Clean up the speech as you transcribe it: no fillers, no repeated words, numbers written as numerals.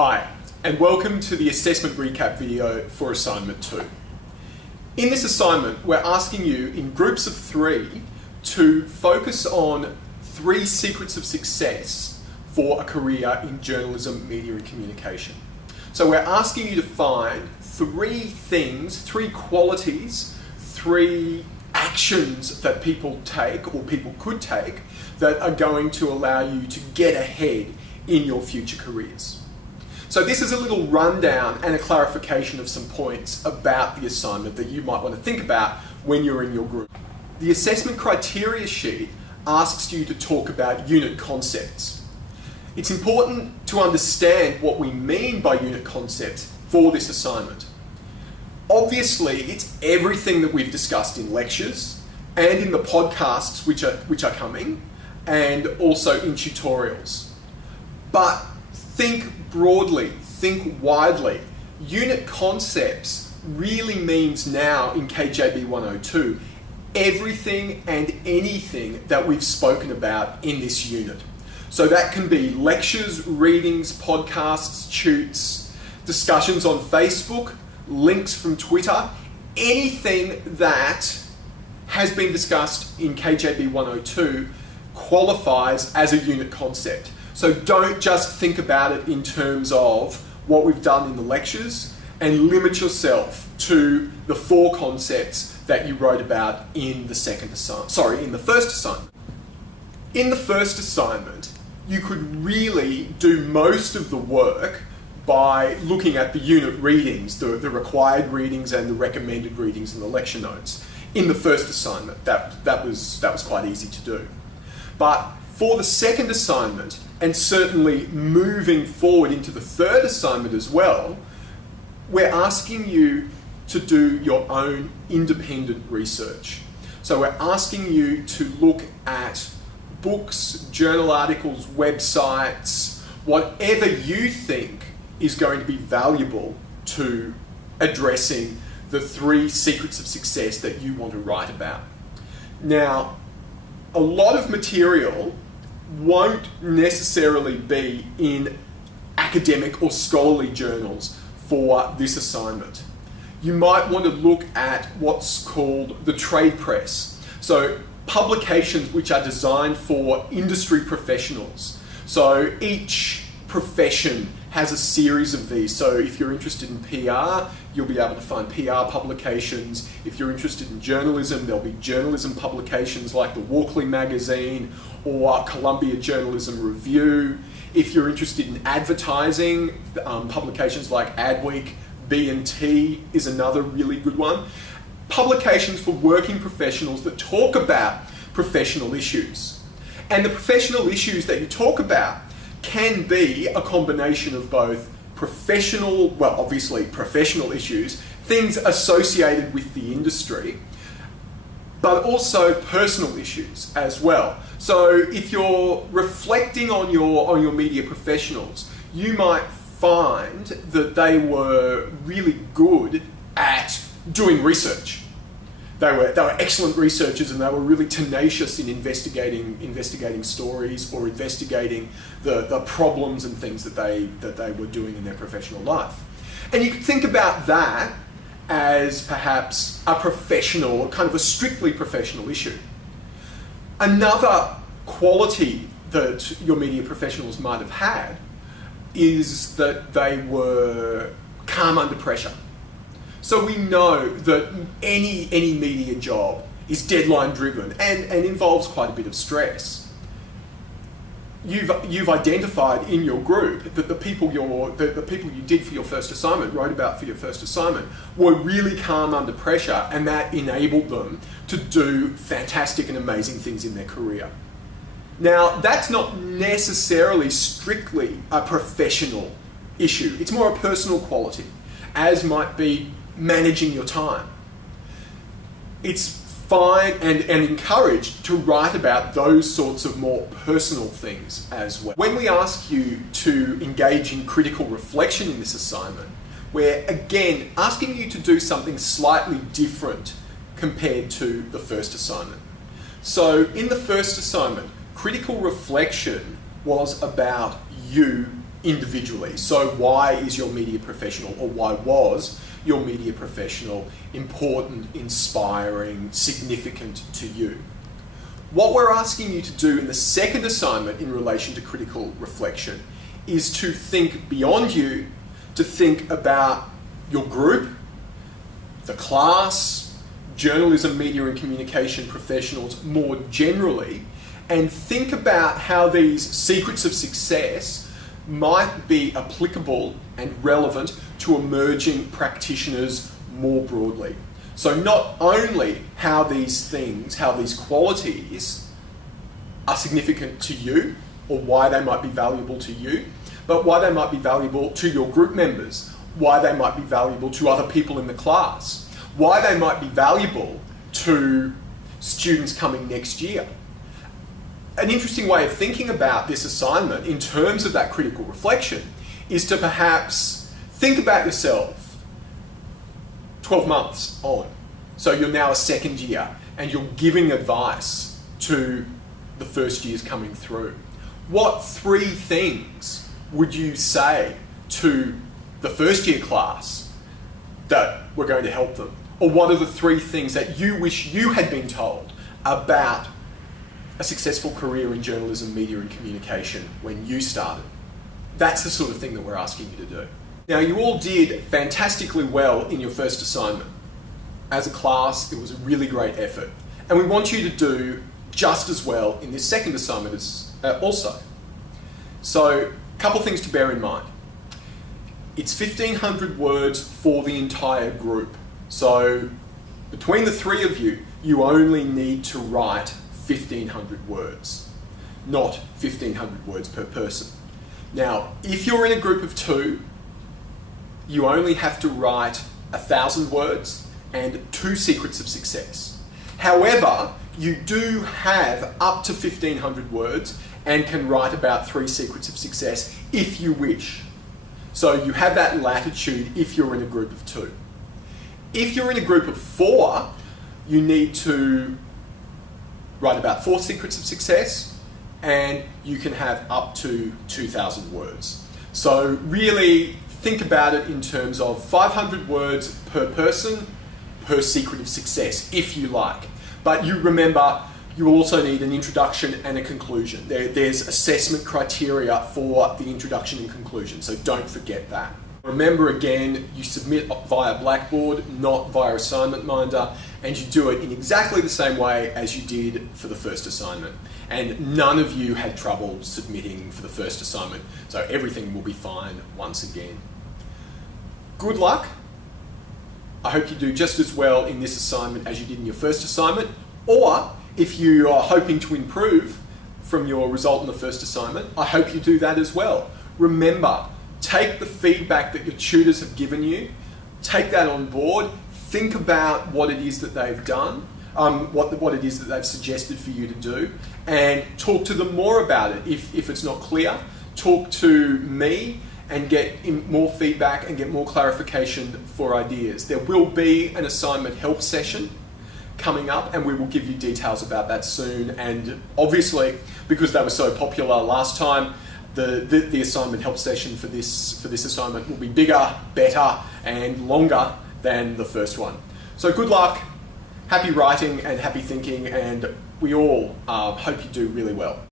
Hi, and welcome to the assessment recap video for assignment 2. In this assignment, we're asking you in groups of 3 to focus on 3 secrets of success for a career in journalism, media and communication. So we're asking you to find 3 things, 3 qualities, 3 actions that people take or people could take that are going to allow you to get ahead in your future careers. So this is a little rundown and a clarification of some points about the assignment that you might want to think about when you're in your group. The assessment criteria sheet asks you to talk about unit concepts. It's important to understand what we mean by unit concepts for this assignment. Obviously, it's everything that we've discussed in lectures and in the podcasts which are coming, and also in tutorials. But think broadly, think widely. Unit concepts really means now in KJB 102 everything and anything that we've spoken about in this unit. So that can be lectures, readings, podcasts, tutes, discussions on Facebook, links from Twitter, anything that has been discussed in KJB 102 qualifies as a unit concept. So don't just think about it in terms of what we've done in the lectures and limit yourself to the 4 concepts that you wrote about in the first assignment. In the first assignment, you could really do most of the work by looking at the unit readings, the required readings and the recommended readings in the lecture notes. In the first assignment, that was quite easy to do. But for the second assignment, and certainly moving forward into the third assignment as well, we're asking you to do your own independent research. So we're asking you to look at books, journal articles, websites, whatever you think is going to be valuable to addressing the 3 secrets of success that you want to write about. Now, a lot of material won't necessarily be in academic or scholarly journals for this assignment. You might want to look at what's called the trade press. So publications which are designed for industry professionals. So each profession has a series of these. So if you're interested in PR, you'll be able to find PR publications. If you're interested in journalism, there'll be journalism publications like the Walkley magazine or Columbia Journalism Review. If you're interested in advertising, publications like Adweek, B&T is another really good one. Publications for working professionals that talk about professional issues. And the professional issues that you talk about can be a combination of both professional issues, things associated with the industry, but also personal issues as well. So if you're reflecting on your media professionals, you might find that they were really good at doing research. They were excellent researchers, and they were really tenacious in investigating stories or investigating the problems and things that they were doing in their professional life. And you could think about that as perhaps a professional, kind of a strictly professional issue. Another quality that your media professionals might have had is that they were calm under pressure. So we know that any media job is deadline driven and involves quite a bit of stress. You've identified in your group that the people you did for your first assignment, wrote about for your first assignment, were really calm under pressure, and that enabled them to do fantastic and amazing things in their career. Now, that's not necessarily strictly a professional issue. It's more a personal quality, as might be managing your time. It's fine and encouraged to write about those sorts of more personal things as well. When we ask you to engage in critical reflection in this assignment, we're again asking you to do something slightly different compared to the first assignment. So in the first assignment, critical reflection was about you individually. So why is your media professional, or why was your media professional important, inspiring, significant to you? What we're asking you to do in the second assignment in relation to critical reflection is to think beyond you, to think about your group, the class, journalism, media and communication professionals more generally, and think about how these secrets of success might be applicable and relevant to emerging practitioners more broadly. So not only how these things, how these qualities are significant to you, or why they might be valuable to you, but why they might be valuable to your group members, why they might be valuable to other people in the class, why they might be valuable to students coming next year. An interesting way of thinking about this assignment in terms of that critical reflection is to perhaps think about yourself 12 months on. So you're now a second year and you're giving advice to the first years coming through. What 3 things would you say to the first year class that were going to help them? Or what are the 3 things that you wish you had been told about a successful career in journalism, media and communication when you started? That's the sort of thing that we're asking you to do. Now, you all did fantastically well in your first assignment. As a class, it was a really great effort. And we want you to do just as well in this second assignment also. So, a couple things to bear in mind. It's 1,500 words for the entire group. So, between the 3 of you, you only need to write 1,500 words, not 1,500 words per person. Now, if you're in a group of 2, you only have to write 1,000 words and 2 secrets of success. However, you do have up to 1,500 words and can write about 3 secrets of success if you wish. So you have that latitude if you're in a group of 2. If you're in a group of 4, you need to write about 4 secrets of success, and you can have up to 2,000 words. So really think about it in terms of 500 words per person per secret of success, if you like. But you remember, you will also need an introduction and a conclusion. There's assessment criteria for the introduction and conclusion, so don't forget that. Remember again, you submit via Blackboard, not via Assignment Minder, and you do it in exactly the same way as you did for the first assignment. And none of you had trouble submitting for the first assignment, so everything will be fine once again. Good luck. I hope you do just as well in this assignment as you did in your first assignment, or if you are hoping to improve from your result in the first assignment, I hope you do that as well. Remember, take the feedback that your tutors have given you, take that on board, think about what it is that they've done, what it is that they've suggested for you to do, and talk to them more about it. If it's not clear, talk to me and get more feedback and get more clarification for ideas. There will be an assignment help session coming up, and we will give you details about that soon. And obviously, because they were so popular last time, the assignment help session for this assignment will be bigger, better, and longer than the first one. So good luck, happy writing and happy thinking, and we all hope you do really well.